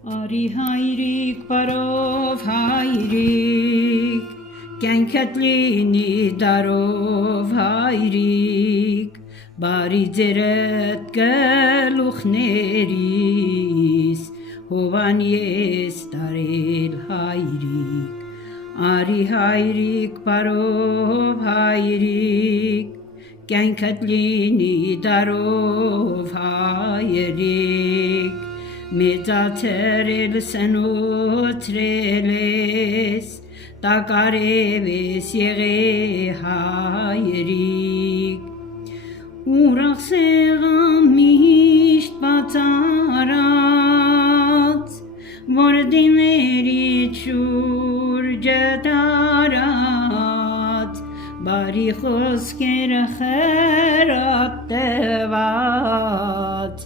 Արի հայրիկ, բարով հայրիկ, կյանքդ լինի դարով հայրիկ, բարի ձերդ գլուխներիս, հովան ես տարել հայրիկ, արի հայրիկ, բարով հայրիկ, կյանքդ լինի դարով հայրիկ, մեծացրել սնուցրել ես, տակարև ես եղե հայրիկ, ուրախ սեղան միշտ բացարած, որ դիներիդ շուրջը տարած, բարի խոսքերը խրատ տված,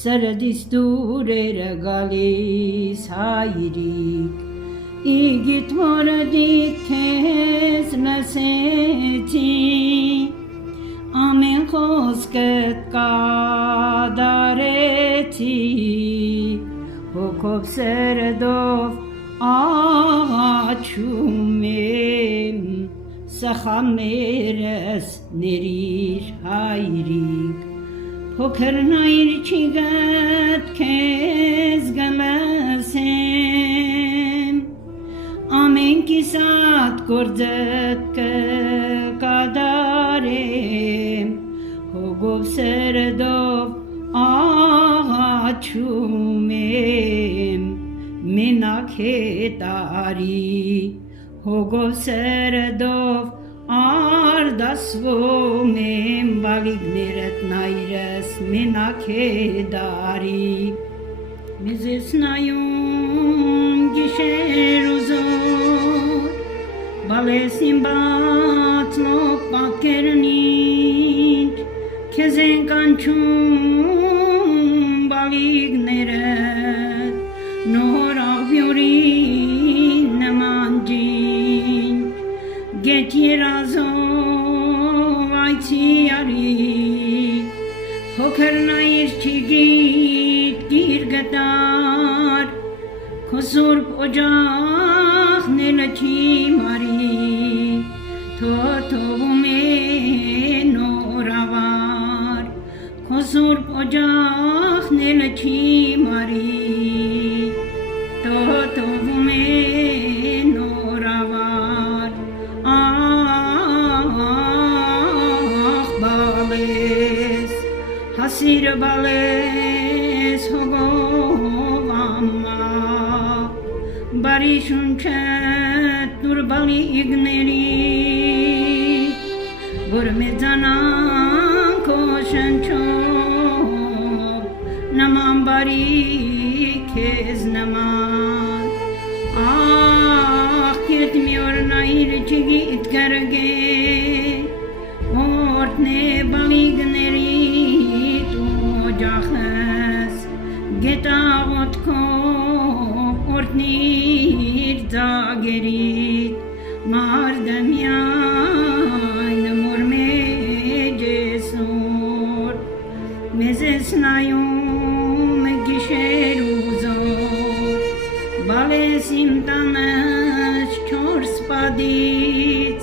սրդիս դուրերը գալիս հայրիկ, իգիտ որ դիք քեզ լսեցի, ամեն խոսքդ կատարեցի, հոգով սրդով աղաչում եմ, սխալներս ներիր հայրիկ, փոքրն այր չիգդ քեզ գլսեմ, ամեն կիսատ գործդ կկատարեմ, հոգով սրդով աղաչում եմ, մենակ հետարի, հոգով սրդով արդասվում եմ, բալիգներդ նայրս մենակ հետարի, մեզ ես նայում գիշեր ու զոր, բալես իմ բացլող պատկերնիչ, քեզ են կանչում բալիգներդ, նոր աղբյուրին նման ջինչ, գետ երազով այցի արի, փոքրն այր չիգիտ գիր գտար, քո սուրբ օջախները չի մարի, թոթովում է նորավար, քո սուրբ օջախները չի մարի, թոթովում է նորավար, բալես, հասիր բալես հոգով ամմա, բարի շունչետ դուր բալիգների, որ մեծանան քո շնչով, նման բարի քեզ նման, քետ մի օր նայր չգիտ գրգե, օրտնե բալիգներիդ օջախս, գետաղոտքով օրտնիր ձագերիդ, մարդամյան մոր մեջ ես օր, մեզ ես նայում գիշեր ու զոր, բալես իմ տանս չորս պատից,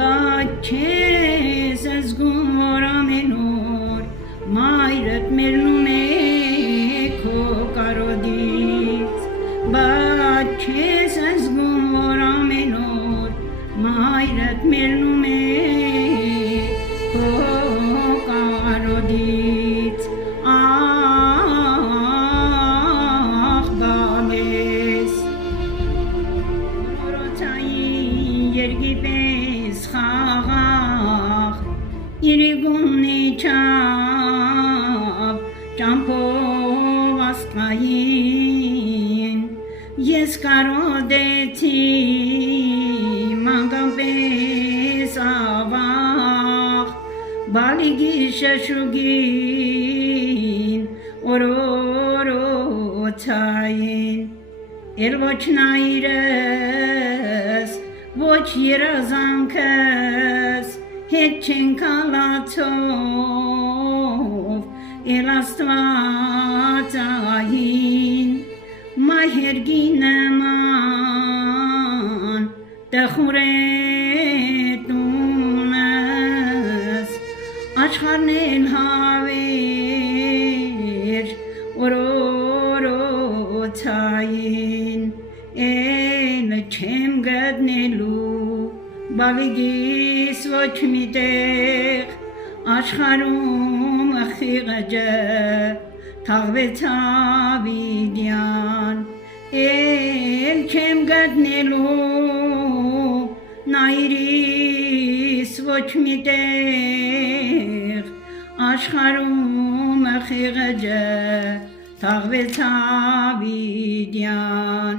բայց չես զգում որ ամեն օր, մայրդ մերնում է քո կարոդից, բայց չես զգում որ ամեն օր, մայրդ մերնում է քո կարոդից, բալես, մորոցային երգի պես խաղաղ, իրիգունի չապ, ճամփով աստղային, ես կարոդեցի մանգան պես ավաղ, բալիգի շշուգին, օրորոցային, էլ ոչ նայրս, ոչ երազանքս, հետ չեն կալացով, էլ աստվածային, herginəman Dəxurətunəs Aşxarnel havir Orորոցային Էլ չեմ գտնելու Բավիգիս ոչ մի տեղ Աշխարում ախիղաջը Թաղվեցավ իդյան Էլ չեմ գտնելու Նայրիս ոչ մի տեղ Աշխարում ախիղաջը Թաղվեցավ իդյան